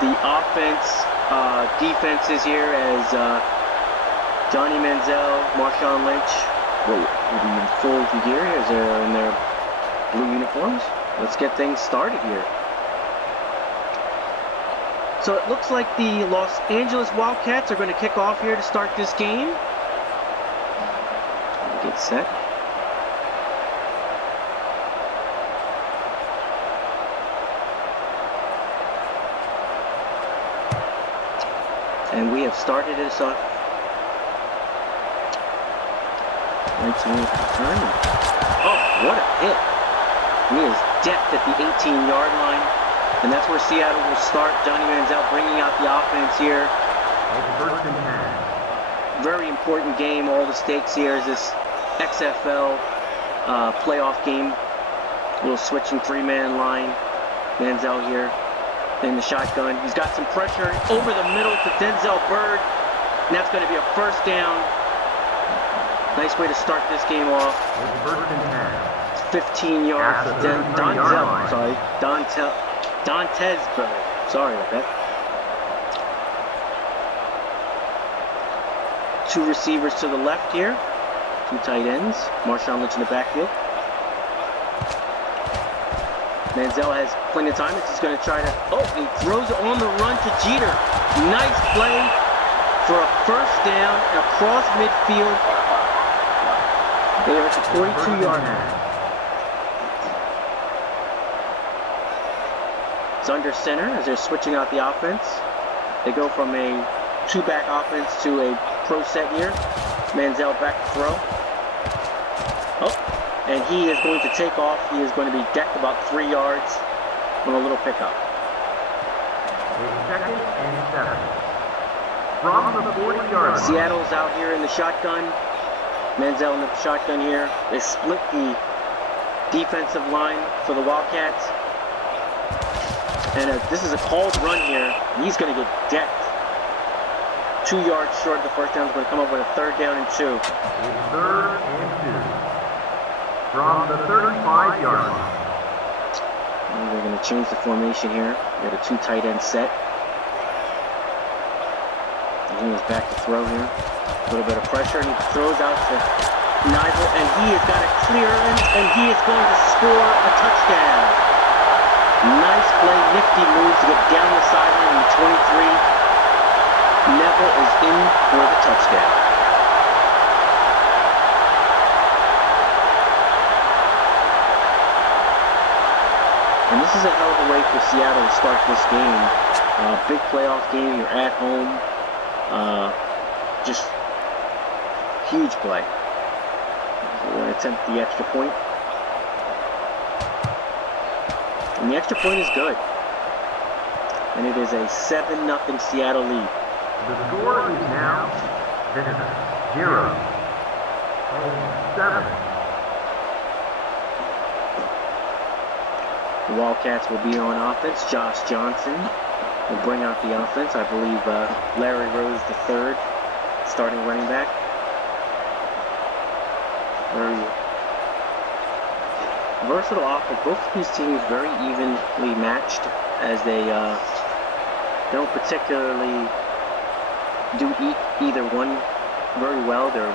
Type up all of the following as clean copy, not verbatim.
the defenses here as Johnny Manziel, Marshawn Lynch will be in full gear as they're in their blue uniforms. Let's get things started here. So it looks like the Los Angeles Wildcats are going to kick off here to start this game. Get set. And we have started this off. 19 minutes return. Oh, what a hit. He is decked at the 18-yard line. And that's where Seattle will start. Johnny Manziel bringing out the offense here. Very important game. All the stakes here is this XFL playoff game. A little switching three-man line. Manziel here in the shotgun. He's got some pressure over the middle to Denzel Bird. And that's going to be a first down. Nice way to start this game off. 15 yards. Dantes Bird. Sorry about that. Two receivers to the left here. Two tight ends. Marshawn Lynch in the backfield. Manziel has plenty of time. He's going to try to... Oh, he throws it on the run to Jeter. Nice play for a first down across midfield. They are at the 42-yard line. It's under center as they're switching out the offense. They go from a two-back offense to a pro set here. Manziel back to throw. Oh, and he is going to take off. He is going to be decked about 3 yards on a little pickup. Second and 7. From the 40-yard line. Seattle's out here in the shotgun. Manziel in the shotgun here. They split the defensive line for the Wildcats. And this is a called run here. He's going to get decked. 2 yards short of the first down. He's going to come up with a third down and 2. Third and 2. From the 35-yard line. And they're going to change the formation here. We got a two tight end set. And he was back to throw here. A little bit of pressure, and he throws out to Nigel, and he has got it clear, and he is going to score a touchdown. Nice play, nifty move to get down the sideline in the 23. Neville is in for the touchdown. And this is a hell of a way for Seattle to start this game. Big playoff game, you're at home. Just huge play. We're going to attempt the extra point. And the extra point is good. And it is a 7-0 Seattle lead. The score is now 0. 7. The Wildcats will be on offense. Josh Johnson will bring out the offense. I believe Larry Rose III, starting running back. Very versatile offense. Both of these teams very evenly matched, as they don't particularly do either one very well. They're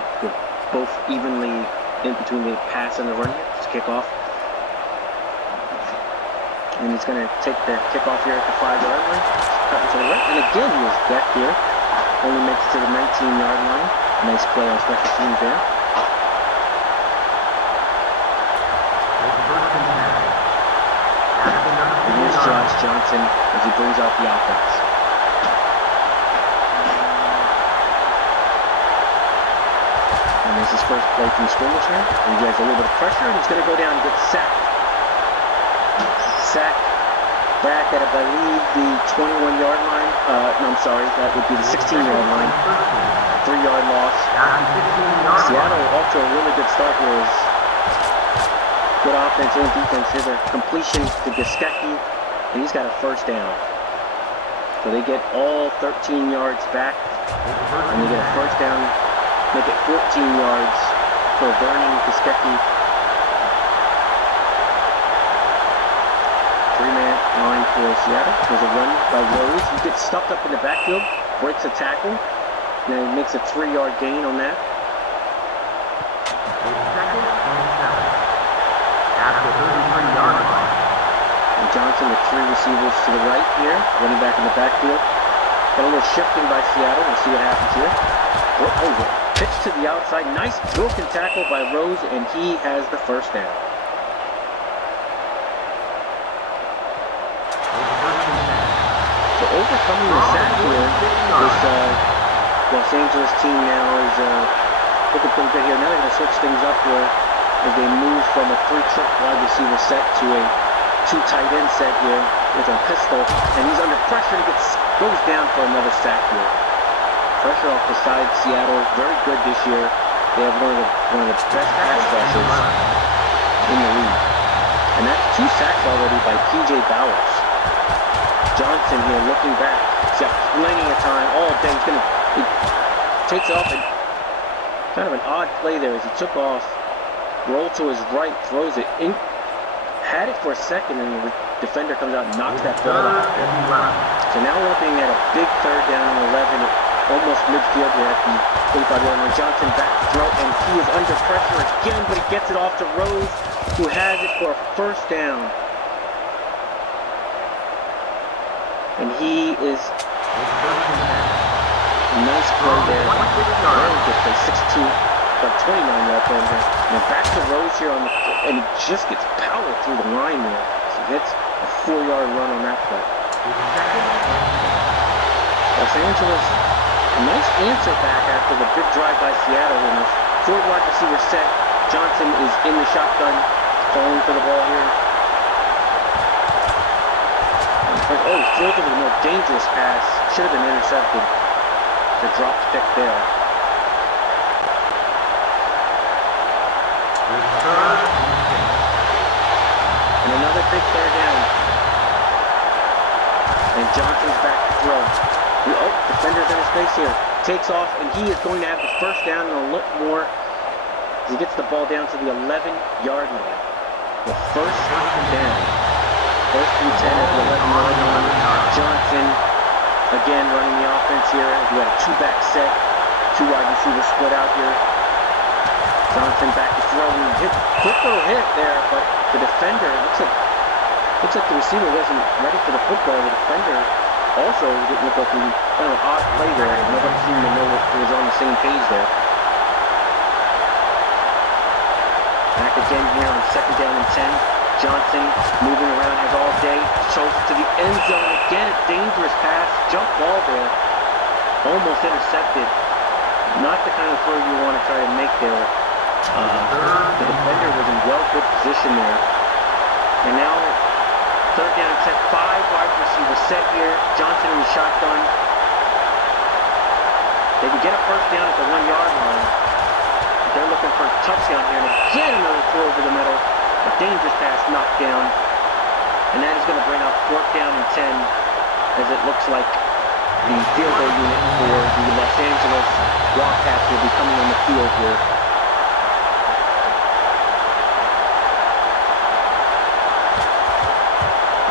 both evenly in between the pass and the run here. Just kick off. And he's going to take the kickoff here at the 5-yard line. Cutting to the right. And again, he is back here. Only makes it to the 19-yard line. Nice play on special teams there. And here's Josh Johnson as he brings out the offense. And this is first play from scrimmage here. And he has a little bit of pressure, and he's going to go down and get sacked. Sacked back at, I believe, the 21-yard line. No, I'm sorry, that would be the 16-yard line. 3-yard loss. Seattle off to a really good start here. Good offense and defense. Here's a completion to Geskecki, and he's got a first down. So they get all 13 yards back, and they get a first down, make it 14 yards for Vernon Geskecki. 3-man line for Seattle. There's a run by Rose. He gets stuffed up in the backfield, breaks a tackle, and he makes a 3-yard gain on that. Second and 7. At the 33-yard line. And Johnson with 3 receivers to the right here, running back in the backfield. Got a little shifting by Seattle. We'll see what happens here. Over. Pitch to the outside. Nice broken tackle by Rose, and he has the first down. So overcoming the sack here, this Los Angeles team now is looking pretty good here. Now they're going to switch things up here as they move from a 3-trick wide receiver set to a 2 tight end set here with a pistol, and he's under pressure and goes down for another sack here. Pressure off the side. Seattle very good this year. They have one of the best pass rushers in the league, and that's 2 sacks already by P.J. Bowers. Johnson here looking back. He's got plenty of time all day. He takes off, and kind of an odd play there as he took off, rolled to his right, throws it in, had it for a second, and the defender comes out and knocks that ball out. So now we're looking at a big 3rd down and 11, almost midfield here at the 45-yard line. Johnson back to throw, and he is under pressure again, but he gets it off to Rose, who has it for a 1st down. And he is nice play there. Very good play. 16, but 29-yard play here. Now back to Rose here on the, and he just gets powered through the line there. So he gets a 4-yard run on that play. Los Angeles, a nice answer back after the big drive by Seattle. And the 4 wide receiver set. Johnson is in the shotgun, falling for the ball here. Oh, he throws over the more dangerous pass. Should have been intercepted. The drop pick there. And another big 3rd down. And Johnson's back to throw. Defender's in his face here. Takes off, and he is going to have the 1st down and a little more as he gets the ball down to the 11-yard line. The 1st down. 1st and 10 at the 11-yard line. Johnson again running the offense here. We got a 2-back set. 2 wide receivers split out here. Johnson back to throw. Quick little hit there, but the defender, looks like the receiver wasn't ready for the football. The defender also didn't look like kind of an odd play there. Nobody seemed to know what was on the same page there. Back again here on 2nd down and 10. Johnson moving around as all day. Shows to the end zone. Again, a dangerous pass. Jump ball there. Almost intercepted. Not the kind of throw you want to try to make there. The defender was in good position there. And now, 3rd down and 10. 5 wide receivers set here. Johnson in the shotgun. They can get a 1st down at the 1-yard line. They're looking for a touchdown here. And again, another throw over the middle. A dangerous pass knocked down. And that is going to bring up 4th down and 10 as it looks like the field goal unit for the Los Angeles Wildcats will be coming on the field here.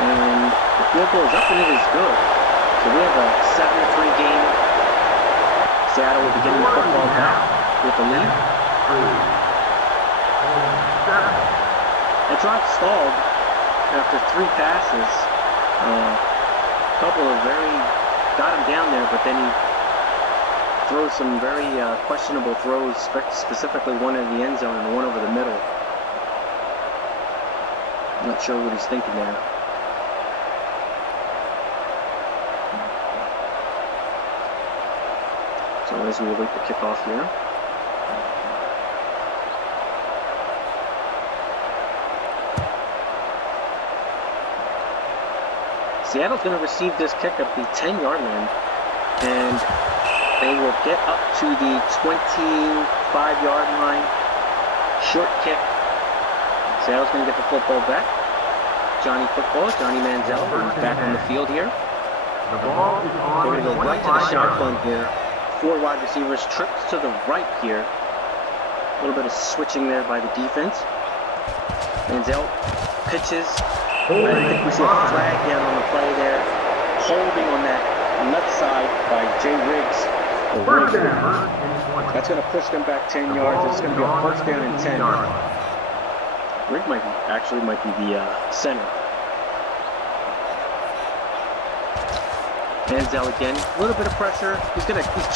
And the field goal is up and it is good. So we have a 7-3 game. Seattle will be getting the football back with the lead. The drive stalled after 3 passes. A couple of got him down there, but then he throws some very questionable throws, specifically one in the end zone and one over the middle. I'm not sure what he's thinking there. So as we await the kickoff here. Seattle's going to receive this kick at the 10-yard line, and they will get up to the 25-yard line. Short kick. Seattle's going to get the football back. Johnny Manziel is back on the field here. The ball is on. They're going to go right to the shotgun here. 4 wide receivers, trips to the right here. A little bit of switching there by the defense. Manziel pitches. I think we see a flag down on the play there. Holding on that left side by Jay Riggs. First down and 20. That's going to push them back 10 yards. It's going to be a first down and 10. Riggs might be the center. Manziel again, a little bit of pressure. He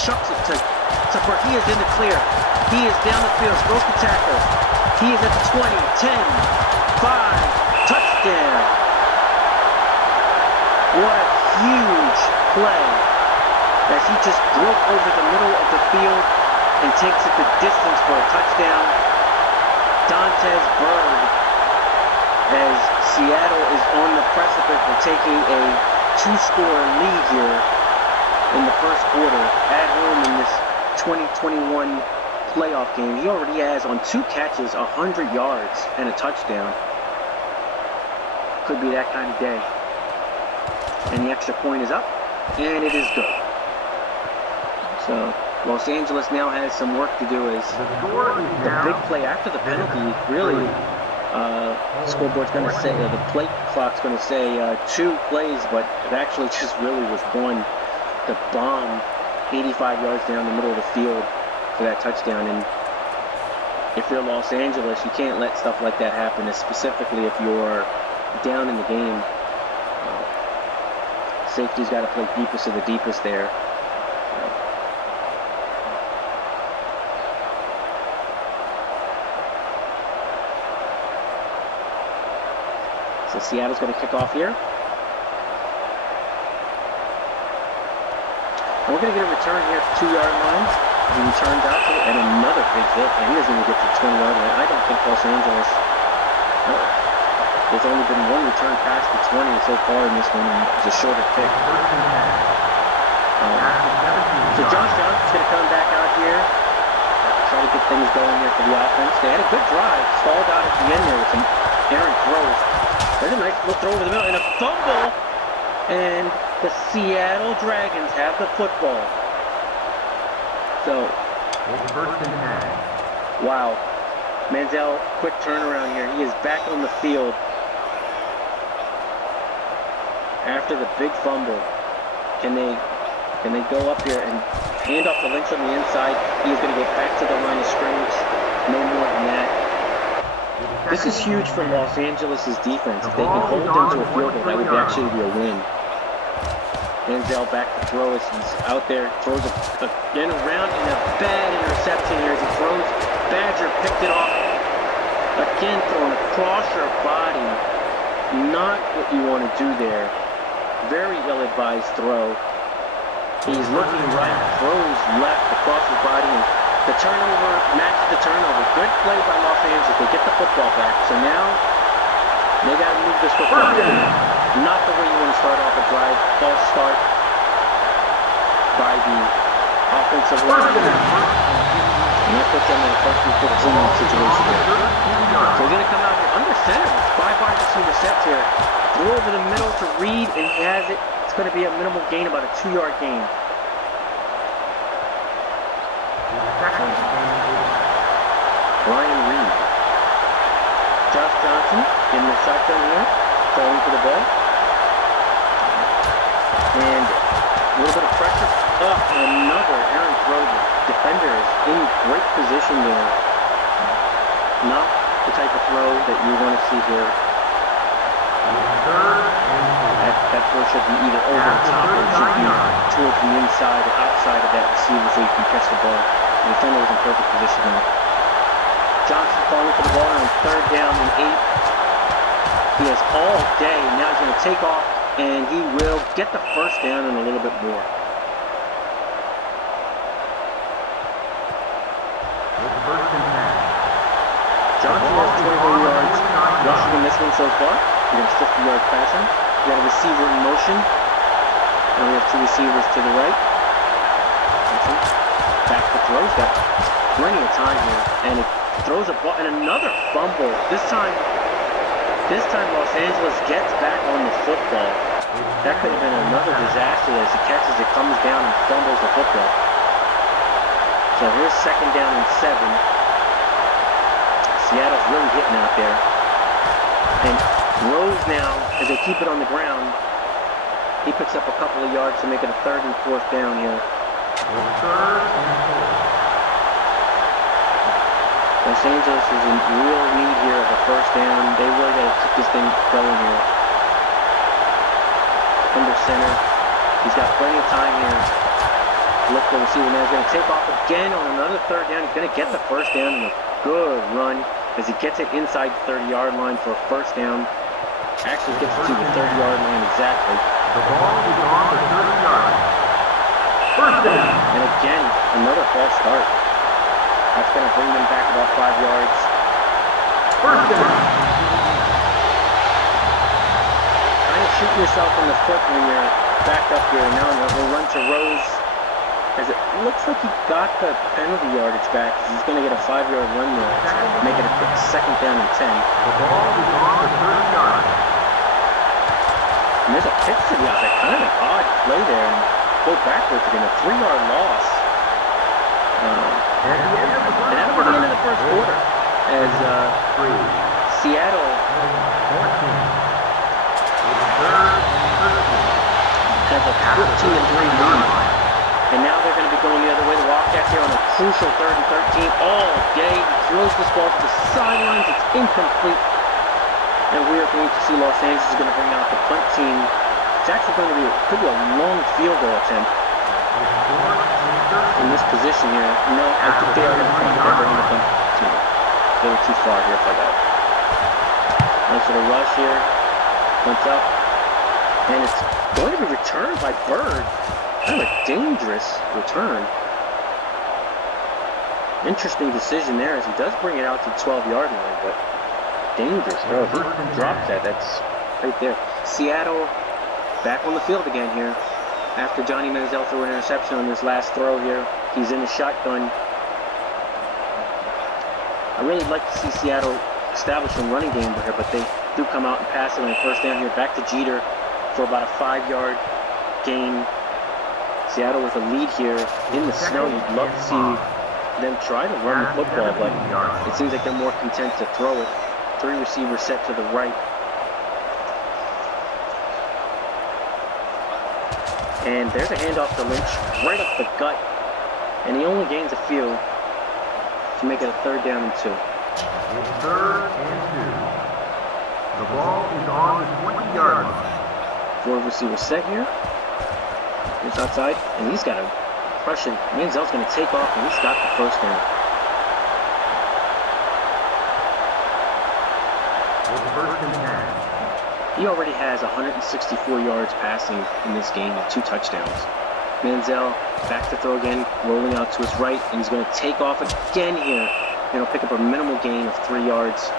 chucks it to Burke. He is in the clear. He is down the field, broke the tackle. He is at the 20, 10, 5, touchdown. What a huge play as he just broke over the middle of the field and takes it the distance for a touchdown. Dantes Bird, as Seattle is on the precipice of taking a 2-score lead here in the first quarter at home in this 2021 playoff game. He already has on 2 catches 100 yards and a touchdown. Could be that kind of day. And the extra point is up, and it is good. So Los Angeles now has some work to do as the big play after the penalty really scoreboard's going to say, the plate clock's going to say 2 plays, but it actually just really was one. The bomb 85 yards down the middle of the field for that touchdown. And if you're Los Angeles, you can't let stuff like that happen, specifically if you're down in the game. Safety's got to play deepest of the deepest there. So Seattle's going to kick off here. And we're going to get a return here at the 2-yard line. He returns out to it, and another big hit, and he doesn't even get to the 20-yard line. I don't think Los Angeles, there's only been one return past the 20 so far in this one, and it's a shorter kick. So Josh Johnson's going to come back out here, try to get things going here for the offense. They had a good drive, stalled out at the end there with some errant throws. There's a nice little throw over the middle and a fumble, and the Seattle Dragons have the football. So, wow, Manziel, quick turnaround here. He is back on the field after the big fumble. Can they go up here and hand off to Lynch on the inside? He is going to get back to the line of scrimmage. No more than that. This is huge for Los Angeles' defense. If they can hold them to a field goal, that would actually be a win. Manziel back to throw as he's out there, throws again around in a bad interception here as he throws. Badger picked it off. Again, thrown across your body. Not what you want to do there. Very ill-advised throw. He's looking right, throws left across his body, and the turnover matches the turnover. Good play by Los Angeles. They get the football back. So now they got to move this football. Not the way you want to start off a drive. False start by the offensive line. And that puts them in a first and 15 situation here. So he's going to come out here under center. 5 wide receiver sets here. Throw over the middle to Reed, and he has it. It's going to be a minimal gain, about a 2-yard gain. Ryan Reed. Josh Johnson in the shotgun here, throwing for the ball. And a little bit of pressure. And another Aaron Broden. Defender is in great position there. Not the type of throw that you want to see here. That throw should be either over the top or it should be towards the inside or outside of that receiver so you can catch the ball. The defender was in perfect position there. Johnson falling for the ball on 3rd down and 8. He has all day. Now he's going to take off, and he will get the first down and a little bit more. Johnson has 21 yards rushing in this one so far. Against 50 yards passing. We got a receiver in motion. Now we have 2 receivers to the right. Back to throw. He's got plenty of time here, and it throws a ball and another fumble. This time Los Angeles gets back on the football. That could have been another disaster as he catches it, comes down and fumbles the football. So here's 2nd down and 7. Seattle's really hitting out there. And Rose now, as they keep it on the ground, he picks up a couple of yards to make it a 3rd and 4th down here. Los Angeles is in real need here of a 1st down. They really got to keep this thing going here. Under center. He's got plenty of time here. Look for the receiver now. He's going to take off again on another 3rd down. He's going to get the 1st down in a good run as he gets it inside the 30-yard line for a 1st down. Actually gets it to the 30-yard line exactly. The ball is on the 30-yard line. 1st down. And again, another false start. That's going to bring them back about 5 yards. 1st down. Kind of shoot yourself in the foot when you're back up here. Now we'll run to Rose. As it looks like he got the penalty yardage back. He's going to get a 5-yard run there. Make it a 2nd down and 10. The ball is on the 30-yard line. And there's a pitch to the outside. Kind of an odd play there. And go backwards again. A 3-yard loss. At the end of the And that'll be the end of the 1st quarter. As Seattle has a 14-3 lead. And now they're going to be going the other way. The Wildcats here on a crucial 3rd and 13 all day. He throws this ball to the sidelines. It's incomplete. And we are going to see Los Angeles is going to bring out the punt team. It's actually going to be could be a long field goal attempt in this position here. No, I think they are going to punt. They're bringing the punt team. They were too far here for that. Nice little rush here. Punts up. And it's going to be returned by Bird. Kind of a dangerous return. Interesting decision there as he does bring it out to the 12-yard line, but dangerous. Oh, he dropped that. That's right there. Seattle back on the field again here. After Johnny Manziel threw an interception on this last throw here, he's in the shotgun. I really like to see Seattle establish a running game here, but they do come out and pass it on 1st down here. Back to Jeter for about a 5-yard gain. Seattle with a lead here in the snow. You'd love to see them try to run the football, but it seems like they're more content to throw it. 3 receivers set to the right. And there's a handoff to Lynch, right up the gut. And he only gains a few to make it a 3rd down and 2. It's 3rd and 2. The ball is on the 20-yard line. 4 receivers set here. He's outside, and he's got a rush. Manziel's going to take off, and he's got the 1st down. It's 1st and 10. He already has 164 yards passing in this game and 2 touchdowns. Manziel back to throw again, rolling out to his right, and he's going to take off again here. And he'll pick up a minimal gain of 3 yards,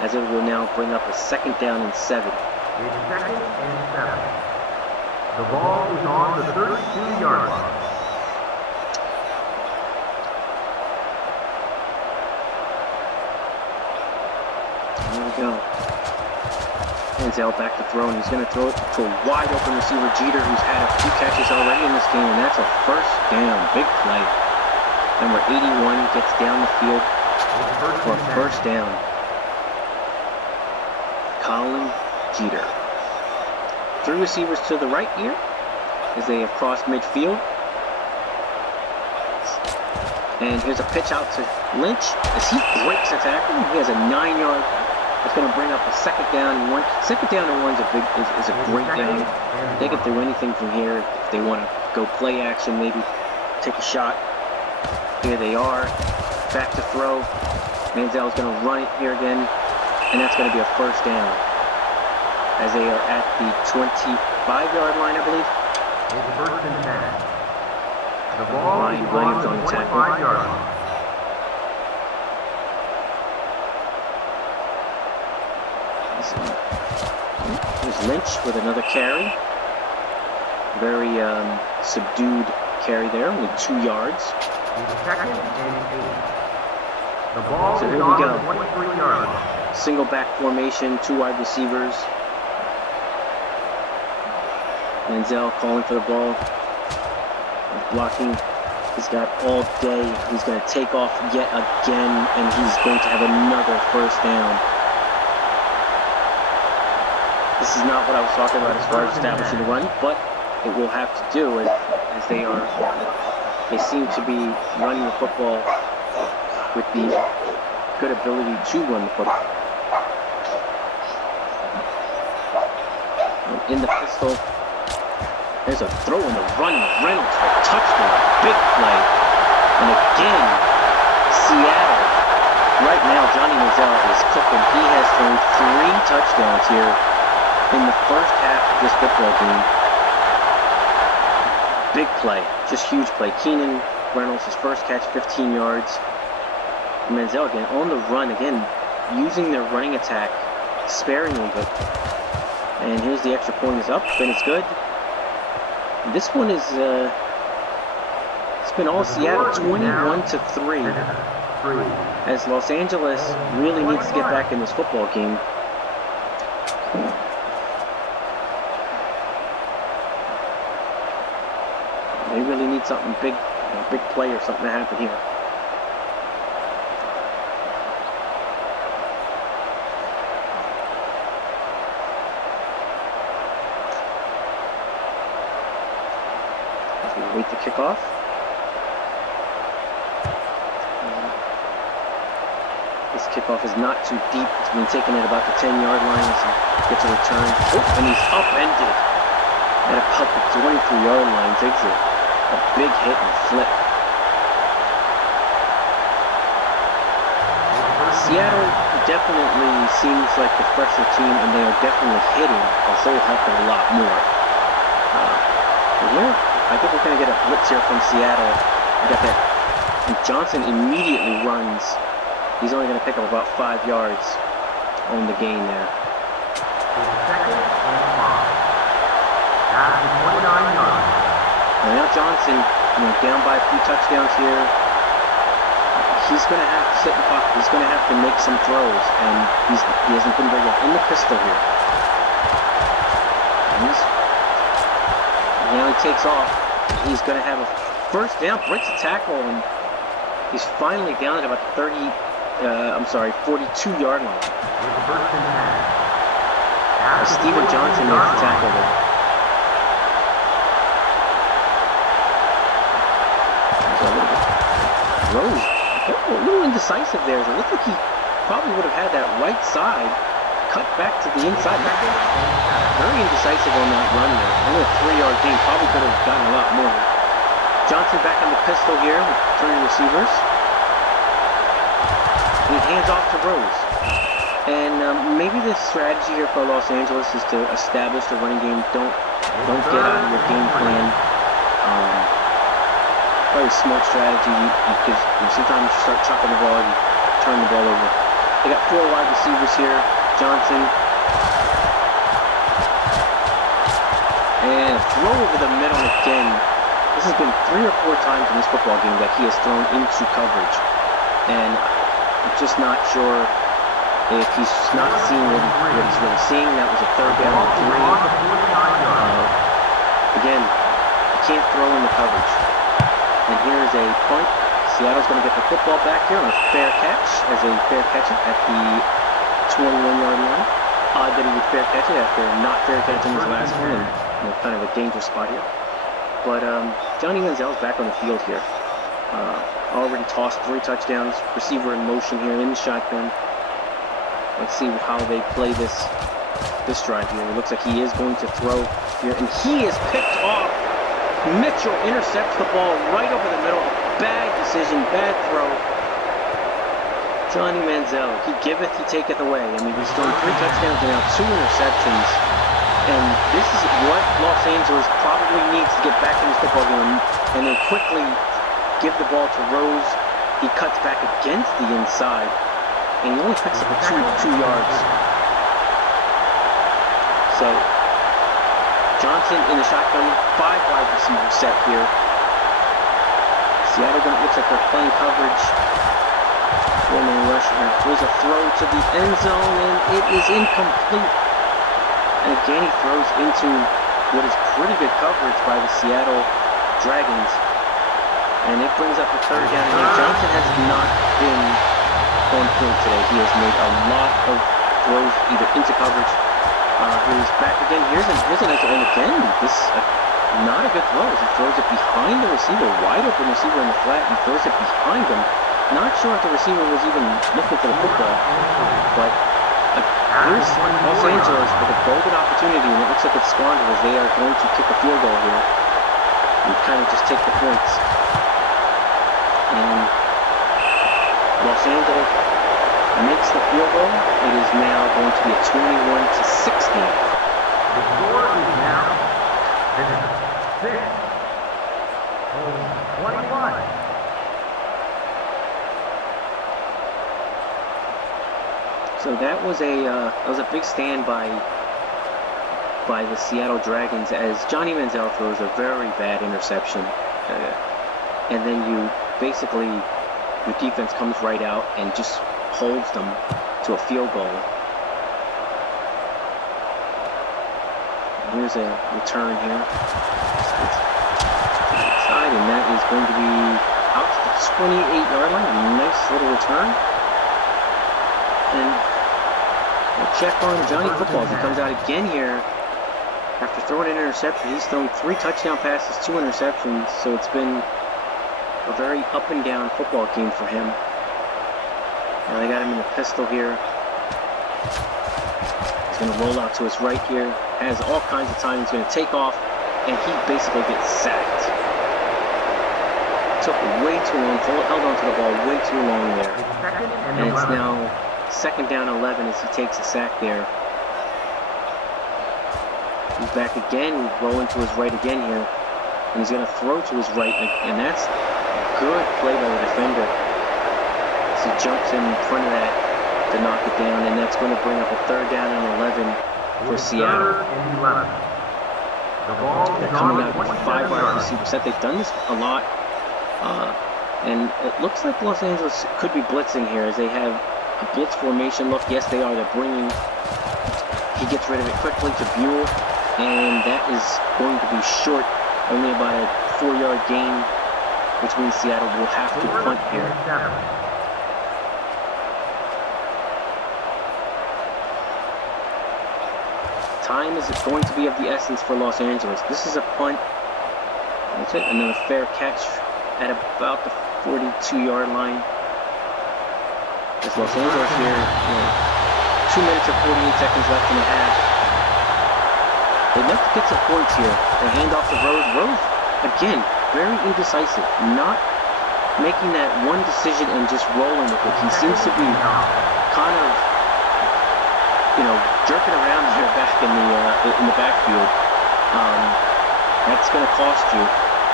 as it will now bring up a 2nd down and 7. It's 2nd and 7. The ball is on the 32-yard line. There we go. Manziel back to throw, and he's going to throw it to a wide open receiver, Jeter, who's had a few catches already in this game, and that's a 1st down. Big play. Number 81 gets down the field for a 1st down. Colin Jeter. 3 receivers to the right here as they have crossed midfield. And here's a pitch out to Lynch as he breaks a tackle. He has a 9-yard. That's going to bring up a 2nd down and 1. 2nd down and 1 is a great down. They can do anything from here if they want to go play action, maybe take a shot. Here they are, back to throw. Manziel is going to run it here again, and that's going to be a 1st down. As they are at the 25-yard line, I believe. It's 1st and 10. The ball Ryan is Williams on on the the tackle. 25-yard line. Here's Lynch with another carry. Very subdued carry there, only 2 yards. It's 2nd and 8. The ball So is here we on go. the 23-yard line. Single back formation, 2 wide receivers. Manziel calling for the ball. Blocking. He's got all day. He's going to take off yet again, and he's going to have another 1st down. This is not what I was talking about as far as establishing the run, but it will have to do as they seem to be running the football with the good ability to run the football. In the pistol, there's a throw in the run. Reynolds for a touchdown, big play. And again, Seattle, right now, Johnny Manziel is cooking. He has thrown 3 touchdowns here in the first half of this football game. Big play, just huge play. Keenan Reynolds, his first catch, 15 yards. Manziel again on the run, again, using their running attack sparingly, but and here's the extra point is up, and it's good. This one is, it's been all Seattle, 21-3. As Los Angeles really needs to get back in this football game. They really need something big, a big play or something to happen here. Wait the kickoff. This kickoff is not too deep. It's been taken at about the 10-yard line as he gets a return. Oh, and he's upended at about the 23-yard line. Takes a big hit and flip. Seattle definitely seems like the fresher team, and they are definitely hitting a whole heck of a lot more. And here, I think we're going to get a blitz here from Seattle. We got that. And Johnson immediately runs. He's only going to pick up about 5 yards on the gain there. Second and 5. At the 29-yard line. And now Johnson, down by a few touchdowns here. He's going to have to sit in the pocket. He's going to have to make some throws, and he hasn't been very well in the pistol here. And now he takes off. He's going to have a first down, breaks a tackle, and he's finally down at about the 42-yard line. Steven Johnson makes the tackle there. Rose, a little indecisive there. It looked like he probably would have had that right side cut back to the inside. Very indecisive on that run there. Only a 3-yard gain. Probably could have gotten a lot more. Johnson back in the pistol here with turning receivers. He hands off to Rose. And maybe the strategy here for Los Angeles is to establish the running game. Don't get out of your game plan. Probably a smart strategy because sometimes you start chucking the ball and you turn the ball over. They got 4 wide receivers here. Johnson. And a throw over the middle again. This has been 3 or 4 times in this football game that he has thrown into coverage. And I'm just not sure if he's not seeing what he's really seeing. That was a 3rd down and 3. Again, you can't throw in the coverage. And here's a punt. Seattle's going to get the football back here on a fair catch, as a fair catcher at the 21-yard line. Odd that he would fair catch it after not fair catching his last one, and kind of a dangerous spot here. But Johnny Manziel's back on the field here. Already tossed 3 touchdowns. Receiver in motion here in the shotgun. Let's see how they play this drive here. It looks like he is going to throw here, and he is picked off. Mitchell intercepts the ball right over the middle. Bad decision, bad throw. Johnny Manziel, he giveth, he taketh away. I mean, he's thrown 3 touchdowns and now 2 interceptions. And this is what Los Angeles probably needs to get back in this football game. And then quickly give the ball to Rose. He cuts back against the inside. And he only picks up a 2 yards. So Johnson in the shotgun, 5 wide receiver set here. Seattle looks like they're playing coverage. 4-man rush. There's a throw to the end zone, and it is incomplete. And again, he throws into what is pretty good coverage by the Seattle Dragons. And it brings up a 3rd down. And Johnson has not been on point today. He has made a lot of throws either into coverage Who's back again. Here's a nice, and again, this not a good throw. He throws it behind the receiver, wide open receiver in the flat. He throws it behind him. Not sure if the receiver was even looking for the football, but here's Los Angeles with a golden opportunity, and it looks like it's squandered as they are going to kick a field goal here and kind of just take the points. And Los Angeles makes the field goal. It is now going to be a 21-16. The score is now 6, 21. So that was a big stand by the Seattle Dragons as Johnny Manziel throws a very bad interception, and then your defense comes right out and just holds them to a field goal. Here's a return here to the side, and that is going to be out to the 28-yard line. A nice little return. And we'll check on Johnny Football as he comes out again here after throwing an interception. He's thrown 3 touchdown passes, 2 interceptions, so it's been a very up and down football game for him. Now they got him in the pistol here. He's going to roll out to his right here. Has all kinds of time. He's going to take off, and he basically gets sacked. Took way too long. Held onto the ball way too long there. And it's now 2nd down 11 as he takes a sack there. He's back again, rolling to his right again here. And he's going to throw to his right, and that's a good play by the defender. As he jumps in front of that to knock it down, and that's going to bring up a 3rd down and 11 for Seattle. They're coming out with a 5-wide receiver set. They've done this a lot. And it looks like Los Angeles could be blitzing here as they have a blitz formation look. Yes, they are. They're bringing. He gets rid of it quickly to Buell, and that is going to be short, only about a 4-yard gain, which means Seattle will have to punt here. Time is going to be of the essence for Los Angeles. This is a punt. That's it. Another fair catch at about the 42-yard line. As Los Angeles here, 2 minutes and 48 seconds left in the half. They'd like to get some points here. They hand off to Rose. Rose, again, very indecisive. Not making that one decision and just rolling with it. He seems to be kind of, jerking around there back in the backfield. That's going to cost you.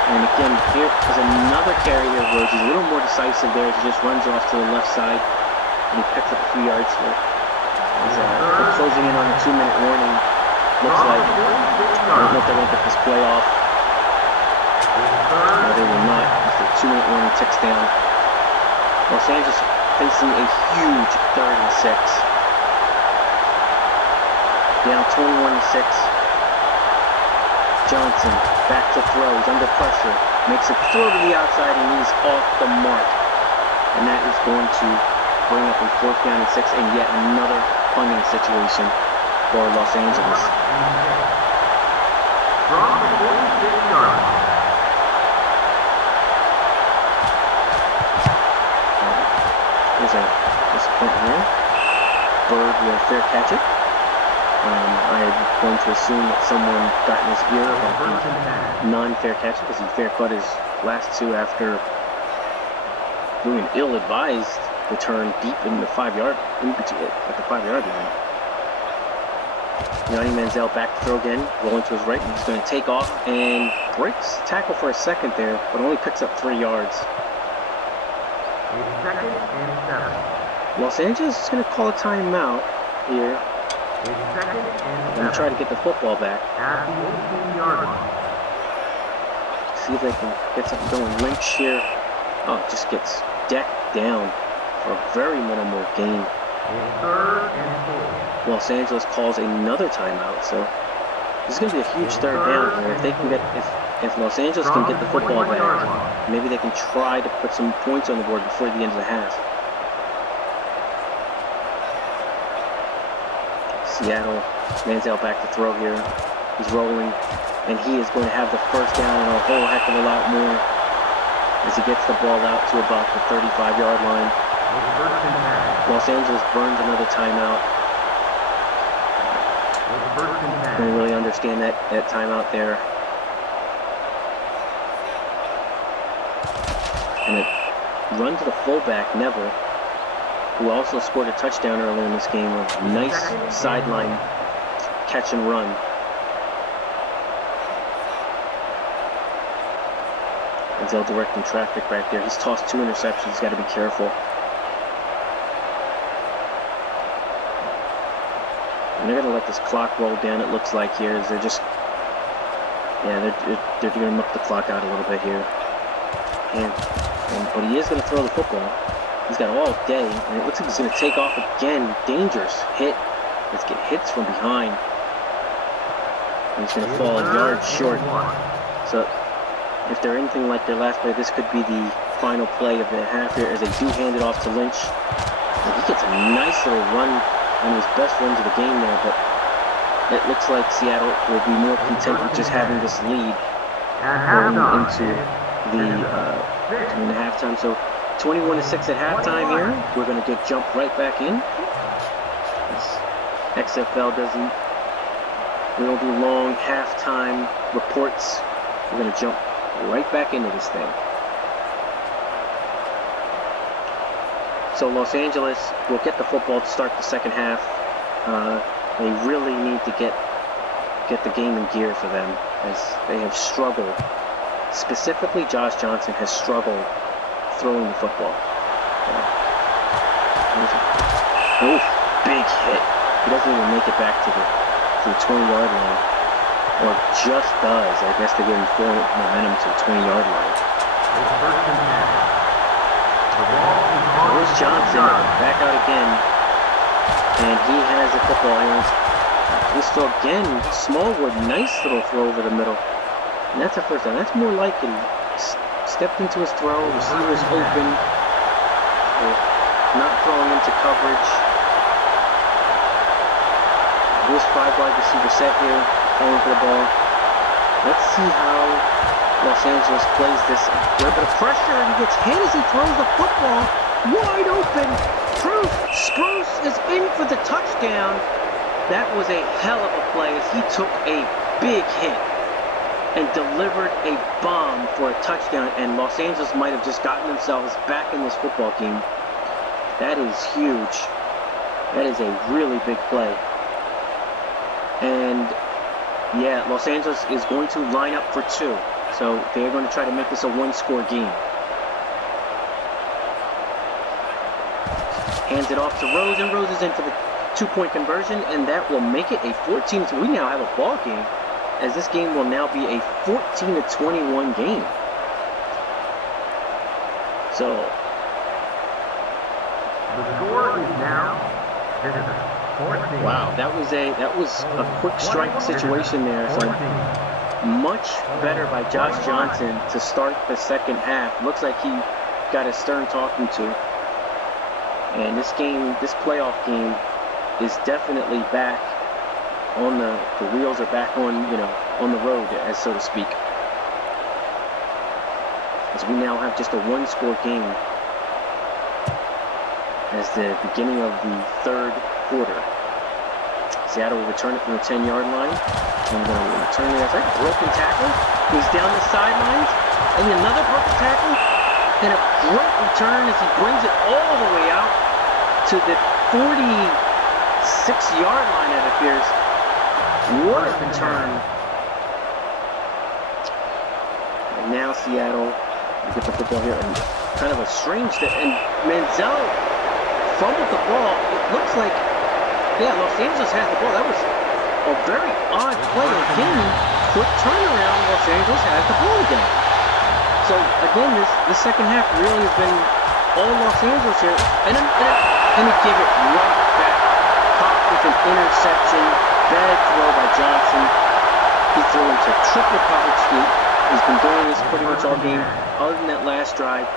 And again, here is another carry here. Rose is a little more decisive there. He just runs off to the left side. And he picks up a few yards here. We're closing in on a 2-minute warning. Looks like, I don't know if they're going to get this play off. No, they will not. As the 2-minute warning ticks down. Los Angeles facing a huge 3rd and 6. Down 21-6. Johnson back to throw. He's under pressure. Makes a throw to the outside, and he's off the mark. And that is going to bring up a 4th down and 6, and yet another punting situation for Los Angeles. From the 46-yard line. There's a punt here. Bird will fair catch it. I am going to assume that someone got in his ear about the non-fair catch because he fair caught his last 2 after doing an ill-advised return deep in the 5-yard, at the 5-yard line. Johnny Manziel back to throw again, rolling to his right, and he's going to take off and breaks tackle for a second there, but only picks up 3 yards. It's 2nd and 7. Los Angeles is going to call a timeout here. It's 2nd and 7. And try to get the football back. At the 18-yard line. See if they can get something going. Lynch here. Oh, just gets decked down for a very minimal gain. It's 3rd and 4. Los Angeles calls another timeout, so this is going to be a huge 3rd down here. If they can get, if Los Angeles can get the football back, maybe they can try to put some points on the board before the end of the half. Seattle Manziel back to throw here. He's rolling, and he is going to have the first down and a whole heck of a lot more as he gets the ball out to about the 35-yard line. Los Angeles burns another timeout. I don't really understand that timeout there. And a run to the fullback, Neville, who also scored a touchdown earlier in this game. A nice sideline catch and run. Manziel directing traffic back there. He's tossed 2 interceptions. He's got to be careful. And they're going to let this clock roll down, it looks like here. They're just, yeah, they're going to milk the clock out a little bit here. But he is going to throw the football. He's got all day, and it looks like he's going to take off again. Dangerous hit. Let's get hits from behind. And he's going to fall a yard short. So if they're anything like their last play, this could be the final play of the half here as they do hand it off to Lynch. And he gets a nice little run on his best runs of the game there, but it looks like Seattle will be more content with just having this lead going into the halftime. So 21-6 at halftime here. We're going to get jumped right back in. XFL we don't do long halftime reports. We're going to jump right back into this thing. So Los Angeles will get the football to start the second half. They really need to get the game in gear for them, as they have struggled. Specifically, Josh Johnson has struggled throwing the football. Oh, big hit. He doesn't even make it back to the 20-yard line. Or just does. I guess they give him full momentum to the 20-yard line. There's Johnson back out again. And he has the football. This throw again. Smallwood, nice little throw over the middle. And that's a first down. That's more like it. Stepped into his throw. Receiver's open. Not throwing into coverage. Here's 5 wide receiver set here. Throwing for the ball. Let's see how Los Angeles plays this. A little bit of pressure, and he gets hit as he throws the football. Wide open. Spruce is in for the touchdown. That was a hell of a play as he took a big hit and delivered a bomb for a touchdown, and Los Angeles might have just gotten themselves back in this football game. That is huge. That is a really big play. And yeah, Los Angeles is going to line up for 2. So they're going to try to make this a 1-score game. Hands it off to Rose, and Rose is in for the 2-point conversion, and that will make it a 14. So we now have a ball game, as this game will now be a 14-21 game. So the score is now 14. Wow, that was a quick strike situation there. So much better by Josh Johnson to start the second half. Looks like he got a stern talking to. And this playoff game is definitely back on the wheels are back on, on the road, as so to speak. As we now have just a 1-score game as the beginning of the third quarter. Seattle will return it from the 10-yard line. And going to return it as a broken tackle. He's down the sidelines. And another broken tackle. And a great return as he brings it all the way out to the 46-yard line, it appears. What a return. And now Seattle will get the football here. And kind of a strange thing. And Manziel fumbled the ball. It looks like, yeah, Los Angeles has the ball. That was a very odd play. Again, quick turnaround. Los Angeles has the ball again. So again, this second half really has been all Los Angeles here. And he gave it right back. Popped with an interception. Bad throw by Johnson. He threw into triple coverage feet. He's been doing this pretty much all game, other than that last drive.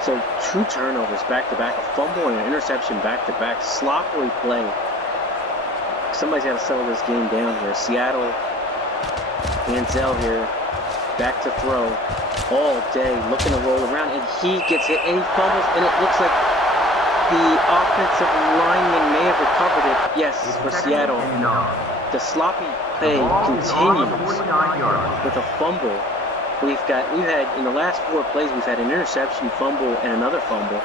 So 2 turnovers back-to-back, a fumble and an interception back-to-back. Sloppy play. somebody's got to settle this game down here. Seattle, Manziel here, back to throw all day, looking to roll around, and he gets hit, and he fumbles, and it looks like the offensive lineman may have recovered it. Yes, for Seattle. The sloppy play continues with a fumble. We've had in the last 4 plays, we've had an interception, fumble, and another fumble.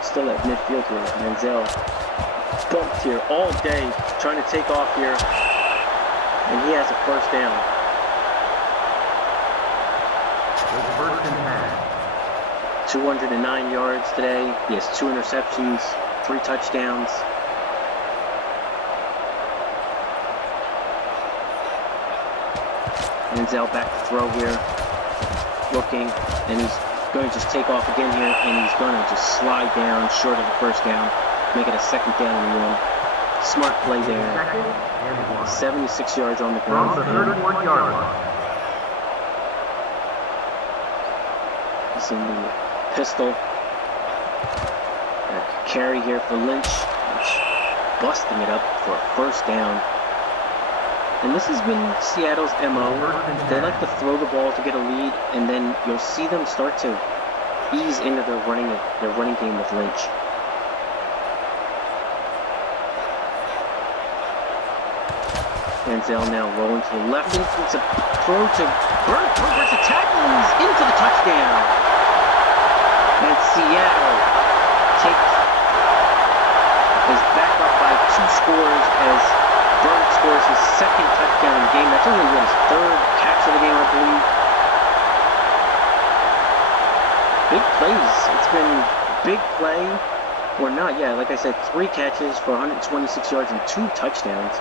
Still at midfield here. Manziel bumped here all day, trying to take off here, and he has a first down. First and 10. 209 yards today. He has 2 interceptions, 3 touchdowns. Manziel back to throw here, looking, and he's going to just take off again here, and he's going to just slide down short of the first down, make it a second down and 1. Smart play there. 76 yards on the ground. From the 31-yard line. He's in the pistol. Carry here for Lynch, busting it up for a first down. And this has been Seattle's MO. They like to throw the ball to get a lead, and then you'll see them start to ease into their running game with Lynch. Manziel now rolling to the left. It's a throw to Bird. Breaks a tackle, and he's into the touchdown. And Seattle is back up by 2 scores as Bird scores his 2nd touchdown in the game. That's only his 3rd catch of the game, I believe. Big plays. It's been big play or not. Yeah, like I said, 3 catches for 126 yards and 2 touchdowns.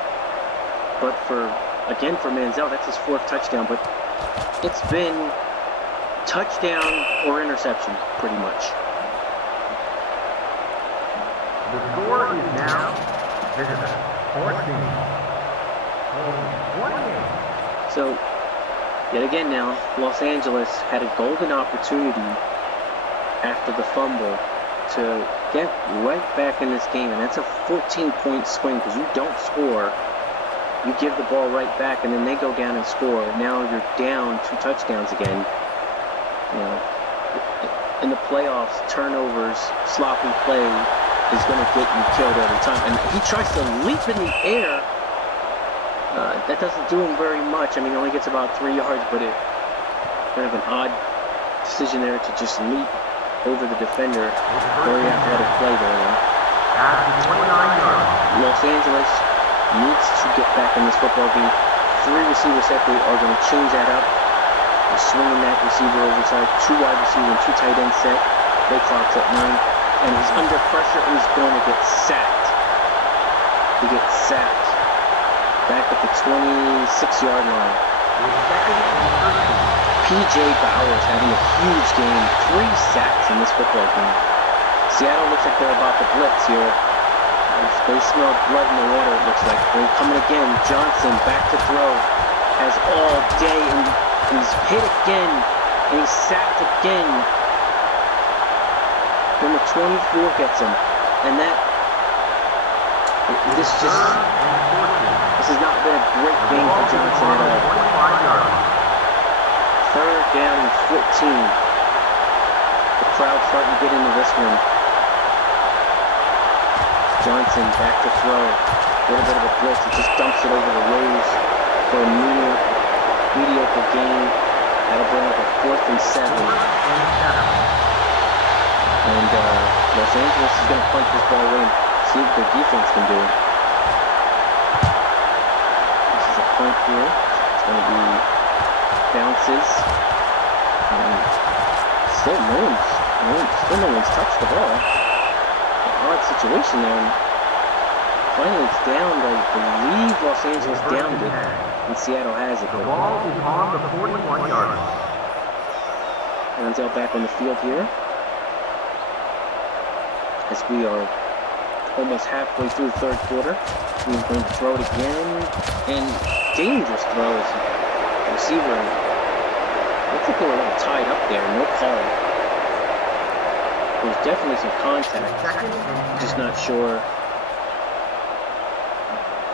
But for Manziel, that's his 4th touchdown. But it's been touchdown or interception, pretty much. The score is now 14. So, yet again now, Los Angeles had a golden opportunity after the fumble to get right back in this game, and that's a 14-point swing because you don't score. You give the ball right back, and then they go down and score. Now you're down 2 touchdowns again. You know, in the playoffs, turnovers, sloppy play is going to get you killed every time. And he tries to leap in the air. That doesn't do him very much. I mean, he only gets about 3 yards, but it kind of an odd decision there to just leap over the defender. Very athletic play there, though. Los Angeles needs to get back in this football game. 3 receivers separate are going to change that up. They're swinging that receiver overside. 2 wide receivers and 2 tight ends set. Play clock's at 9. And he's under pressure and he's going to get sacked. He gets sacked. Back at the 26-yard line. P.J. Bowers having a huge game. 3 sacks in this football game. Seattle looks like they're about to blitz here. They smell blood in the water, it looks like. They're coming again. Johnson back to throw. Has all day, and he's hit again. And he's sacked again. Number 24 gets him. And this has not been a great game for Johnson at all. 3rd down and 14. The crowd starting to get into this one. Johnson back to throw. A little bit of a blitz. He just dumps it over the rows for a mediocre gain. That'll bring up a 4th and 7. And Los Angeles is going to punt this ball away and see what their defense can do. This is a punt here. It's going to be bounces. And still no one's touched the ball. Odd situation there. And finally it's down. I believe Los Angeles downed it, and Seattle has it. The ball is on the 41-yard line. Manziel back on the field here, as we are almost halfway through the 3rd quarter. He's going to throw it again, and dangerous throws. Receiver looks like they were a little tied up there. No call. There's definitely some contact. Just not sure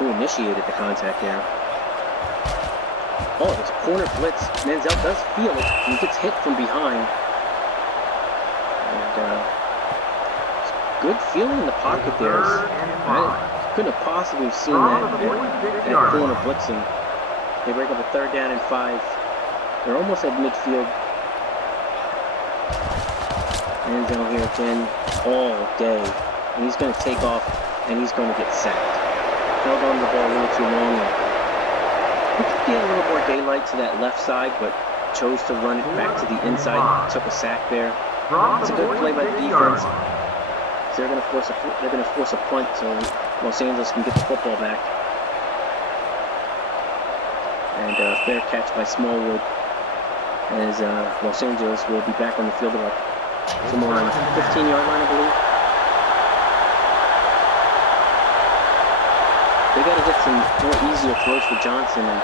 who initiated the contact there. Oh, there's a corner blitz. Manziel does feel it. He gets hit from behind. And good feeling in the pocket there. I couldn't have possibly seen that corner blitzing. They break up a 3rd down and 5. They're almost at midfield. Manziel here again all day. And he's going to take off and he's going to get sacked. Held on the ball a little too long. He could get a little more daylight to that left side, but chose to run it back to the inside. Took a sack there. It's a good play by the defense. So they're going to force a punt so Los Angeles can get the football back. And fair catch by Smallwood as Los Angeles will be back on the field about somewhere on the 15-yard line, I believe. They got to get some more easier throws for Johnson, and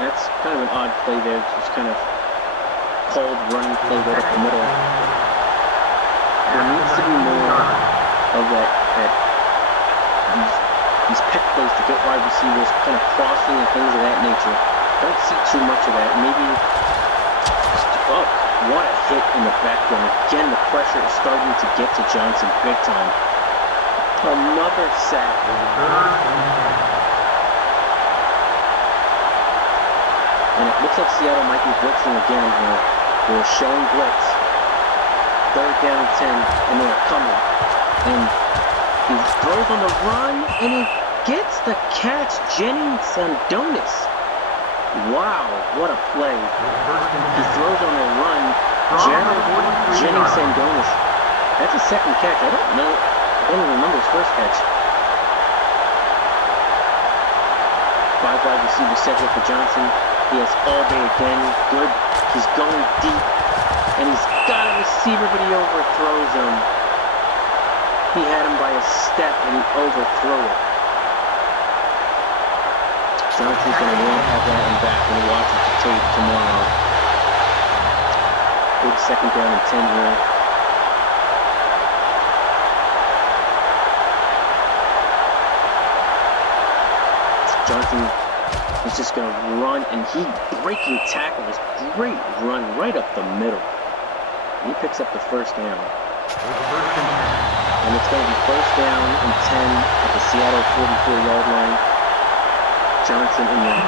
that's kind of an odd play there. Just kind of cold running play right up the middle. There needs to be more of these pick plays to get wide receivers kind of crossing and things of that nature. Don't see too much of that. Maybe, oh, what a hit in the background. Again, the pressure is starting to get to Johnson big time. Another sack. And it looks like Seattle might be blitzing again here. They're showing blitz. 3rd down and 10, and they're coming. And he throws on the run, and he gets the catch. Jennings Sandonis. Wow, what a play. He throws on the run. Jennings Sandonis. That's a 2nd catch. I don't even remember his 1st catch. 5 wide receivers set here for Johnson. He has all day again. Good. He's going deep. And he's got a receiver, but he overthrows him. He had him by a step, and he overthrew it. Johnson's going to want to have that in back when he watches the tape tomorrow. Big 2nd down and 10 here. Johnson is just going to run, and he breaking tackles. Great run right up the middle. And he picks up the 1st down. And it's going to be 1st down and 10 at the Seattle 44-yard line. Johnson in there.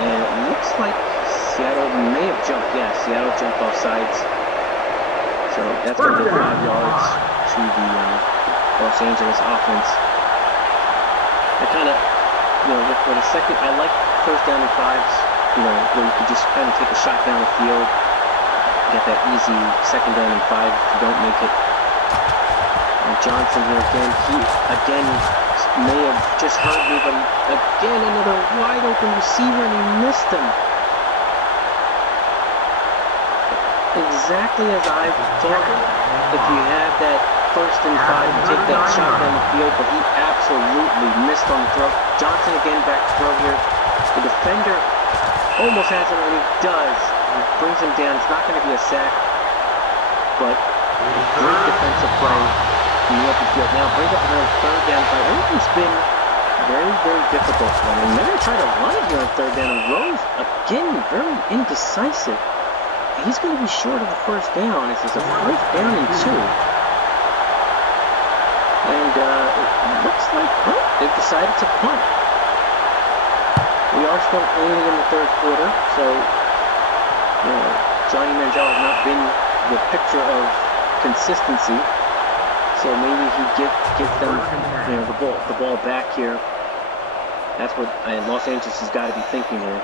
And it looks like Seattle may have jumped. Yeah, Seattle jumped off sides. So that's going to be 5 yards to the Los Angeles offense. I kind of, for the second, I like 1st down and 5s, where you could just kind of take a shot down the field, get that easy 2nd down and 5 if you don't make it. And Johnson here again, he again may have just heard me, but again another wide open receiver, and he missed him. Exactly as I thought, if you have that 1st and 5, you take that shot down the field, but he absolutely missed on the throw. Johnson again back to throw here. The defender almost has him, and he does. He brings him down. It's not going to be a sack, but great defensive play in the open field. Now brings up another 3rd down fight. Everything's been very, very difficult for him. They're going to try to run it here on 3rd down, and Rose, again, very indecisive. He's going to be short of the 1st down. This is a 4th down and 2. And it looks like, they've decided to punt. We are still only in the 3rd quarter, so Johnny Manziel has not been the picture of consistency. So maybe he gets them, the ball back here. That's what Los Angeles has got to be thinking here.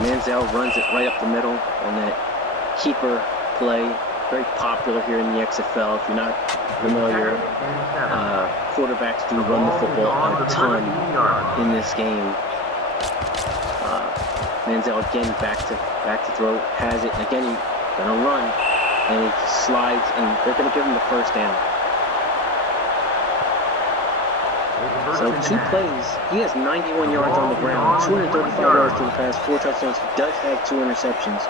Manziel runs it right up the middle on that keeper play. Very popular here in the XFL. If you're not familiar, quarterbacks do run the football a ton in this game. Manziel again back to throw, has it, and again he's gonna run, and he slides, and they're gonna give him the 1st down. So 2 plays. He has 91 yards on the ground, 235 yards to the pass, 4 touchdowns. He does have 2 interceptions.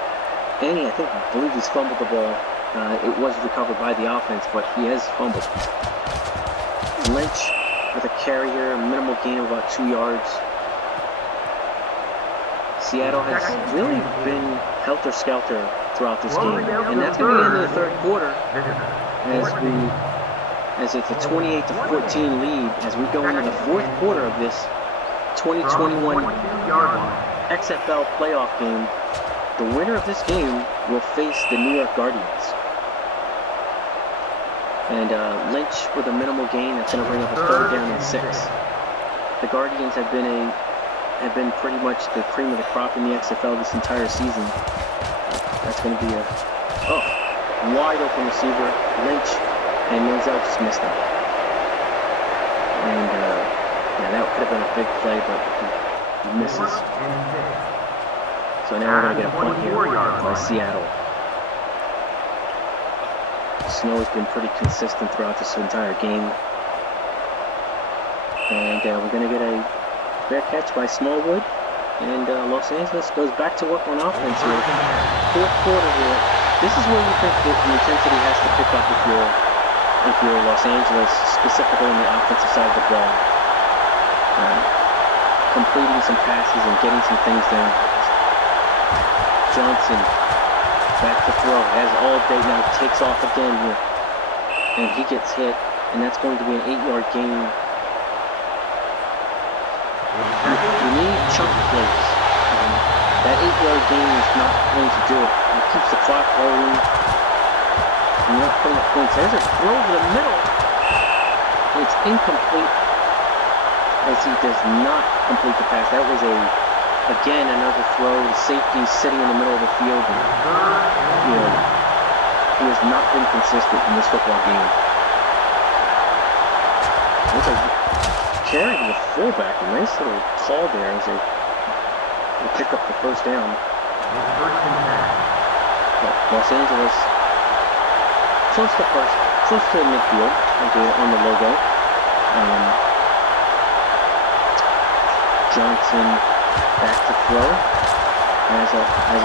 And I believe he's fumbled the ball It was recovered by the offense, but he has fumbled. Lynch with a carry here, a minimal gain of about 2 yards. Seattle has really been helter-skelter throughout this game, and that's going to be the end of the third quarter as it's a 28-14 lead as we go into the fourth quarter of this 2021 XFL playoff game. The winner of this game will face the New York Guardians. And Lynch with a minimal gain, that's going to bring up a 3rd down and 6. The Guardians have been pretty much the cream of the crop in the XFL this entire season. That's going to be a wide open receiver. Lynch and Manziel just missed him. And that could have been a big play, but he misses. So now we're going to get a punt here by Seattle. Snow has been pretty consistent throughout this entire game. And we're going to get a fair catch by Smallwood. And Los Angeles goes back to work on offense here. Fourth quarter here. This is where you think that the intensity has to pick up if you're Los Angeles, specifically on the offensive side of the ball. Completing some passes and getting some things down. Johnson back to throw, has all day now, takes off again here, and he gets hit, and that's going to be an 8-yard gain. You need chunk plays. That 8-yard gain is not going to do it. It keeps the clock rolling. And you're not putting up points. There's a throw over the middle. It's incomplete as he does not complete the pass. That was again another throw. The safety sitting in the middle of the field. And, he has not been consistent in this football game. There's a carry to the fullback. A nice little call there as they pick up the first down. But Los Angeles close to midfield on the logo. Johnson back to throw. Has a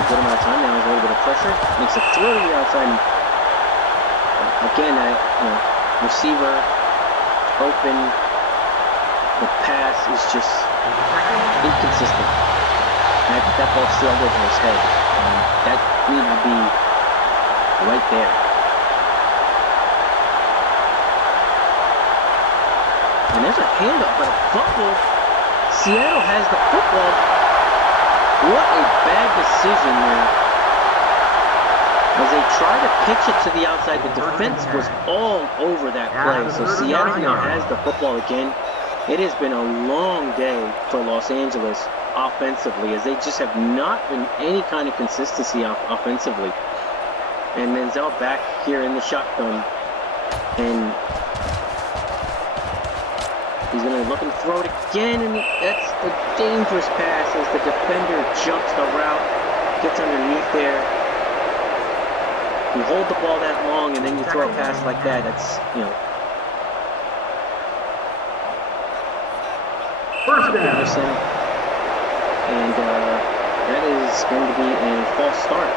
good amount of time now. Has a little bit of pressure. Makes a throw to the outside. Again, receiver open. The pass is just inconsistent. And I think that ball sailed over his head. That needed to be right there. And there's a handoff, but a fumble. Seattle has the football. What a bad decision there. As they try to pitch it to the outside, the defense was all over that play. So Seattle now has the football again. It has been a long day for Los Angeles offensively, as they just have not been any kind of consistency offensively. And Manziel back here in the shotgun. And he's going to look and throw it again, and that's a dangerous pass as the defender jumps the route, gets underneath there. You hold the ball that long, and then you throw a pass like that. That's, First down. And that is going to be a false start.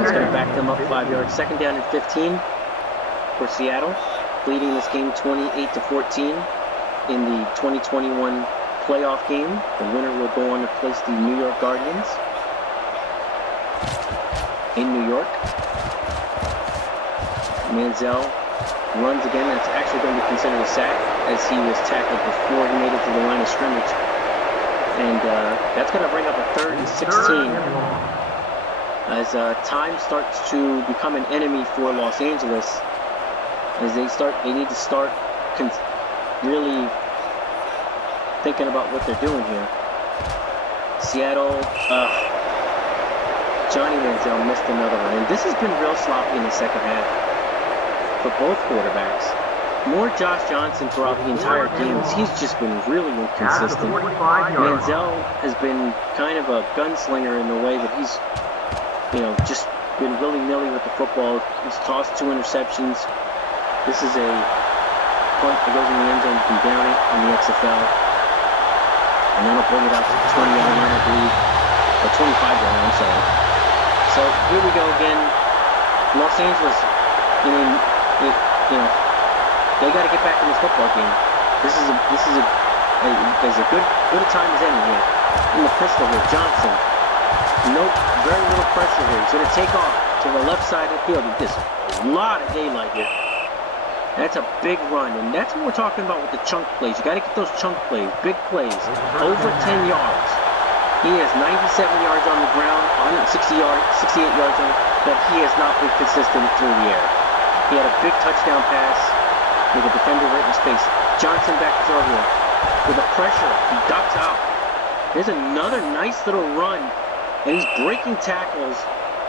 He's going to back them up 5 yards. 2nd down and 15 for Seattle, leading this game 28-14 in the 2021 playoff game. The winner will go on to place the New York Guardians in New York. Manziel runs again. That's actually going to be considered a sack, as he was tackled before he made it to the line of scrimmage. And that's going to bring up a 3rd and 16 as time starts to become an enemy for Los Angeles, as they need to start really thinking about what they're doing here. Seattle, Johnny Manziel missed another one, and this has been real sloppy in the second half for both quarterbacks. More Josh Johnson throughout the entire game. He's just been really inconsistent. Manziel has been kind of a gunslinger in the way that he's, just been willy-nilly with the football. He's tossed 2 interceptions. This is a punt that goes in the end zone. You can down it in the XFL. And then he'll bring it out to the 20-yard line, I believe. Or 25-yard line, I'm sorry. So here we go again. Los Angeles, I mean, they got to get back in this football game. This is as a good a time as any here. In the pistol here, Johnson. No, very little pressure here. He's going to take off to the left side of the field. There's a lot of daylight here. That's a big run, and that's what we're talking about with the chunk plays. You got to get those chunk plays, big plays, over 10 yards. He has 97 yards on the ground, 168 yards on, but he has not been consistent through the air. He had a big touchdown pass with a defender right in his face. Johnson back to throw here. With the pressure, he ducks out. There's another nice little run, and he's breaking tackles,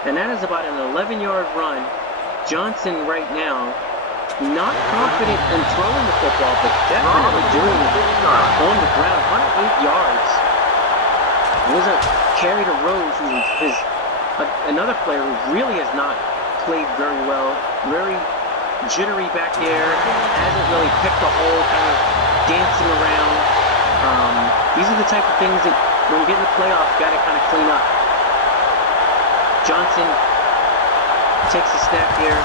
and that is about an 11-yard run. Johnson right now, not confident in throwing the football, but definitely doing it on the ground. 108 yards. It was a carry to Rose, who is another player who really has not played very well. Very jittery back there. Hasn't really picked a hole, kind of dancing around. These are the type of things that when we get in the playoffs, got to kind of clean up. Johnson takes a snap here.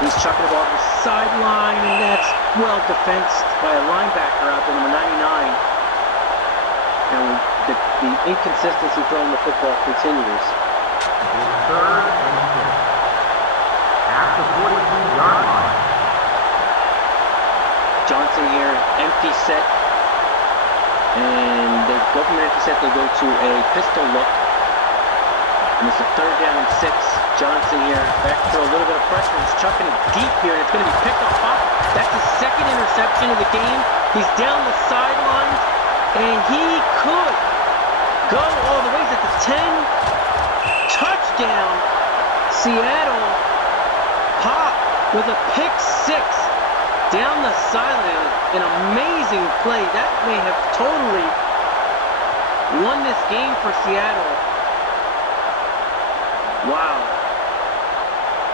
He's chucking the ball to the sideline, and that's well defensed by a linebacker out there, number 99. And the inconsistency throwing the football continues. Third and 6. At the 42-yard line. Johnson here, empty set. And they go from an empty set, they go to a pistol look. And it's a 3rd down and 6. Johnson here, back to a little bit of pressure. He's chucking it deep here, and it's going to be picked up. That's his 2nd interception of the game. He's down the sidelines, and he could go all the way at the 10. Touchdown, Seattle. Pop with a pick 6 down the sideline. An amazing play. That may have totally won this game for Seattle. Wow.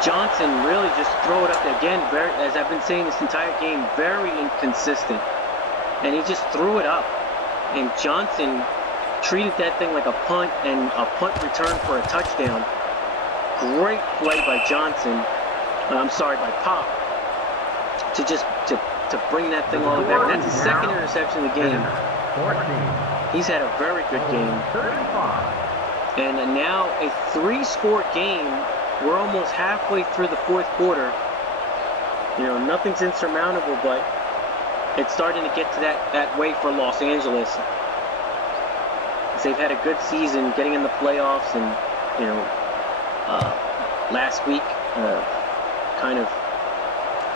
Johnson really just throw it up there. Again, very, as I've been saying this entire game, very inconsistent. And he just threw it up. And Johnson treated that thing like a punt and a punt return for a touchdown. Great play by Johnson. By Pop. To bring that thing all the way back. And that's his 2nd interception of the game. He's had a very good game. And now a 3-score game. We're almost halfway through the 4th quarter. Nothing's insurmountable, but it's starting to get to that way for Los Angeles. They've had a good season getting in the playoffs, and last week kind of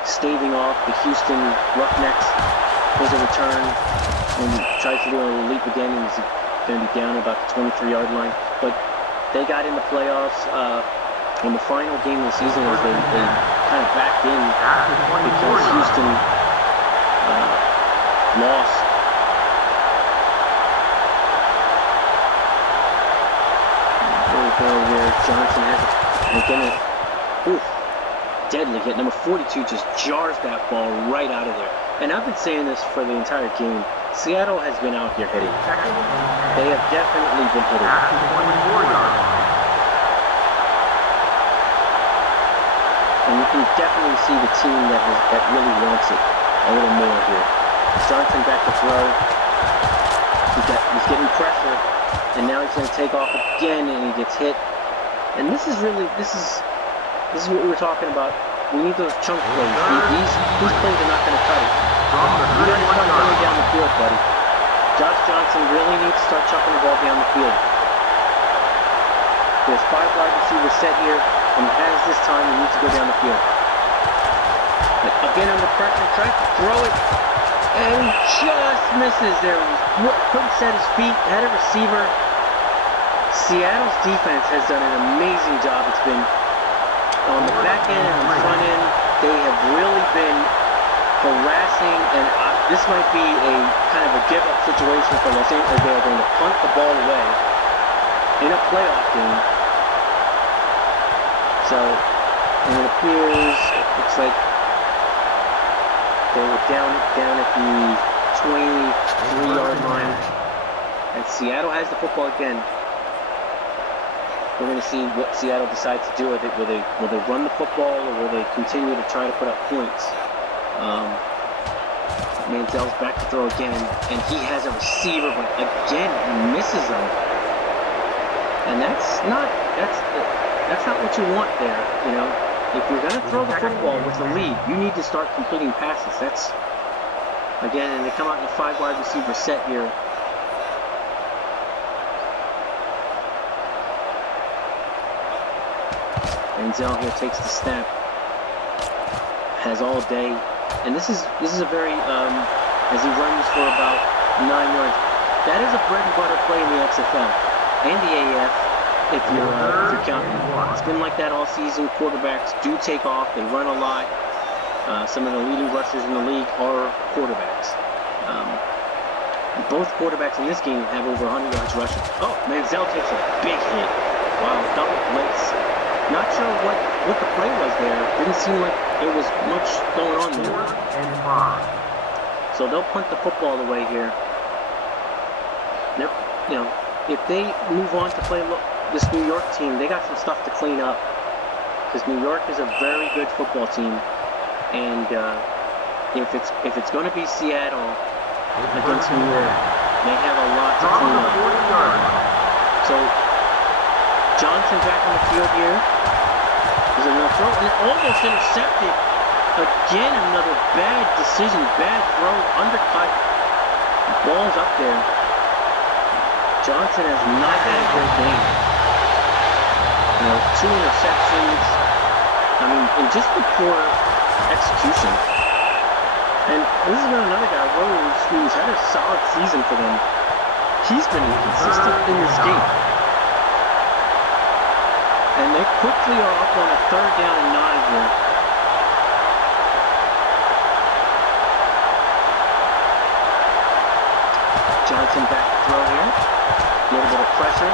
staving off the Houston Roughnecks. There's a return and he tries to do a leap again, and he's going to be down about the 23-yard line. But they got in the playoffs in the final game of the season as they kind of backed in because Houston lost. There we go where Johnson has it. Again, deadly hit. Number 42 just jars that ball right out of there. And I've been saying this for the entire game. Seattle has been out here hitting. They have definitely been hitting. And you can definitely see the team that really wants it a little more here. Johnson back to throw. He's getting pressure, and now he's going to take off again, and he gets hit. And this is what we were talking about. We need those chunk plays. These plays are not going to cut it. You got to start coming down the field, buddy. Josh Johnson really needs to start chucking the ball down the field. There's 5 wide receivers set here, and he has this time. He needs to go down the field. But again, under pressure, tries to throw it, and he just misses there. He couldn't set his feet, had a receiver. Seattle's defense has done an amazing job. It's been on the back end and on the front end. They have really been harassing, and this might be a kind of a give-up situation for Los Angeles. They are going to punt the ball away in a playoff game. So, and it appears, it looks like they were down at the 23-yard line, and Seattle has the football again. we're going to see what Seattle decides to do with it. Will they run the football, or will they continue to try to put up points? Manziel's back to throw again, and he has a receiver, but again he misses him. And that's not what you want there. You know, if you're going to throw the football with the lead, you need to start completing passes. That's again, and they come out in a 5 wide receiver set here. Manziel here takes the snap, has all day, and this is a very as he runs for about 9 yards. That is a bread and butter play in the XFL and the AF. If you're counting, it's been like that all season. Quarterbacks do take off; they run a lot. Some of the leading rushers in the league are quarterbacks. Both quarterbacks in this game have over 100 yards rushing. Oh, Manziel takes a big hit. Wow, double blitz. Not sure what the play was there. Didn't seem like there was much going on there. So they'll punt the football away here. You know, if they move on to play this New York team, they got some stuff to clean up. Because New York is a very good football team, and if it's going to be Seattle against New York, they have a lot to clean up. So Johnson back on the field here. There's another throw, and almost intercepted. Again, another bad decision, bad throw, undercut. Ball's up there. Johnson has not had a great game. You know, 2 interceptions. I mean, and just the poor execution. And this is another guy, Rose, who's had a solid season for them. He's been inconsistent in this game. And they quickly are up on a 3rd down and 9 here. Johnson back to throw here. A little bit of pressure.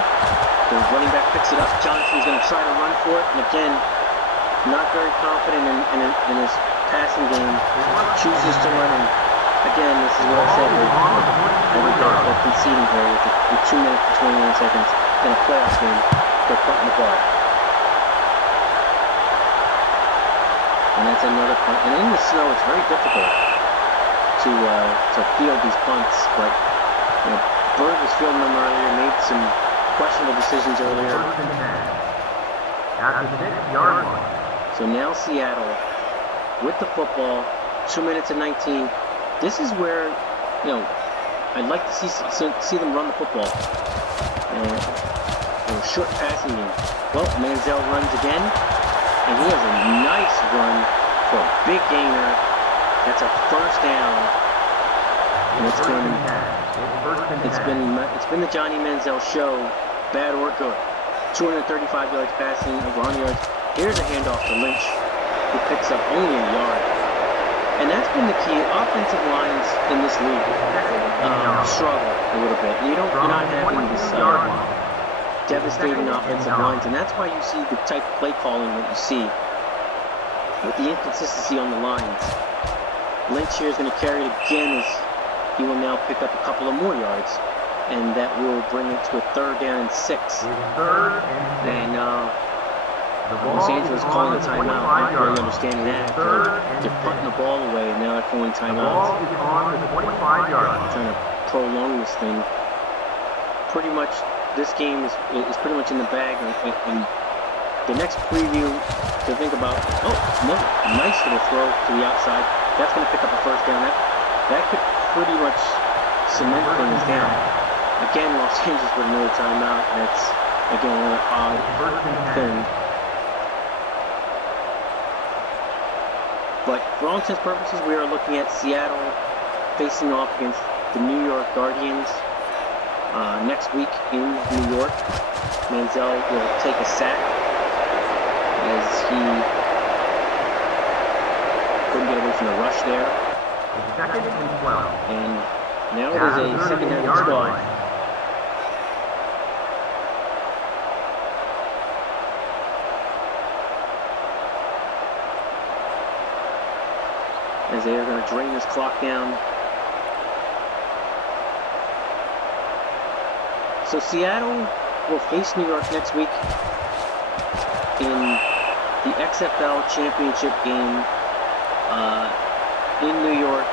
The running back picks it up. Johnson's going to try to run for it. And again, not very confident in his passing game. Chooses to run. And again, this is what I said. They're conceding here with 2 minutes and 21 seconds in a playoff game. They're punting the ball. And that's another punt. And in the snow, it's very difficult to field these punts. But you know, Bird was fielding them earlier, made some questionable decisions earlier. At the 6-yard line. So now Seattle with the football, 2 minutes and 19. This is where, you know, I'd like to see them run the football. Short passing game. Well, Manziel runs again. And he has a nice run for a big gainer. That's a 1st down. And it's been the Johnny Manziel show, bad or good. 235 yards passing, over 100 yards. Here's a handoff to Lynch, who picks up only a yard. And that's been the key. Offensive lines in this league struggle a little bit. You're not having this devastating offensive lines, and that's why you see the type of play calling that you see with the inconsistency on the lines. Lynch here is going to carry it again as he will now pick up a couple of more yards, and that will bring it to a 3rd down and 6. And Los Angeles calling a timeout, not really understanding that. They're putting the ball away, and now they're calling timeouts. Trying to prolong this thing. Pretty much, this game is pretty much in the bag, and the next preview to think about, nice little throw to the outside. That's going to pick up a 1st down. That could pretty much cement things down. Again, Los Angeles with another timeout. That's, again, another odd thing. But for all intents and purposes, we are looking at Seattle facing off against the New York Guardians next week in New York. Manziel will take a sack as he couldn't get away from the rush there. 2nd and 12. And now it is a 2nd and 12. As they are going to drain this clock down. So Seattle will face New York next week in the XFL championship game in New York.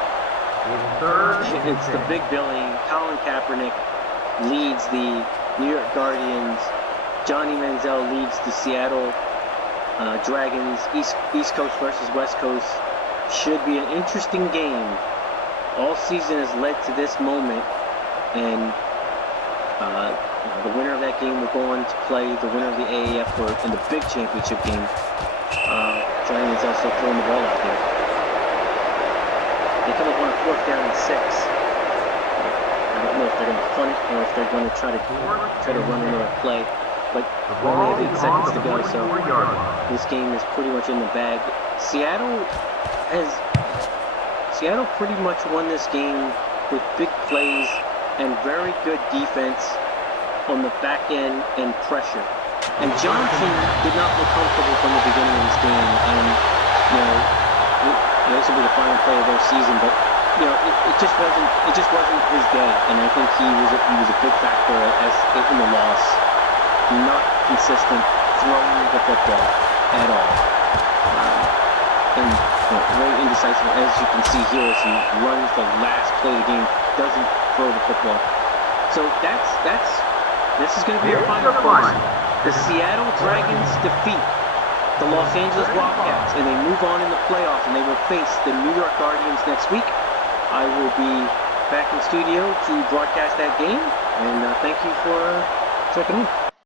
It's the Big Billy. Colin Kaepernick leads the New York Guardians. Johnny Manziel leads the Seattle Dragons. East Coast versus West Coast should be an interesting game. All season has led to this moment, and the winner of that game will go on to play the winner of the AAF in the big championship game. Johnny Manziel still throwing the ball out there. They come up on a 4th down and 6. I don't know if they're going to punt it or if they're going to try to run another play. But we only have 8 seconds to go, so this game is pretty much in the bag. Seattle pretty much won this game with big plays and very good defense on the back end and pressure. And Johnson did not look comfortable from the beginning of this game, and this will be the final play of their season, but it just wasn't his day, and I think he was a big factor in the loss. Not consistent throwing the football at all, and very indecisive, as you can see here as he runs the last play of the game, doesn't throw the football. So this is going to be our final play. The Seattle Dragons defeat the Los Angeles Wildcats, and they move on in the playoffs, and they will face the New York Guardians next week. I will be back in studio to broadcast that game, and thank you for checking in.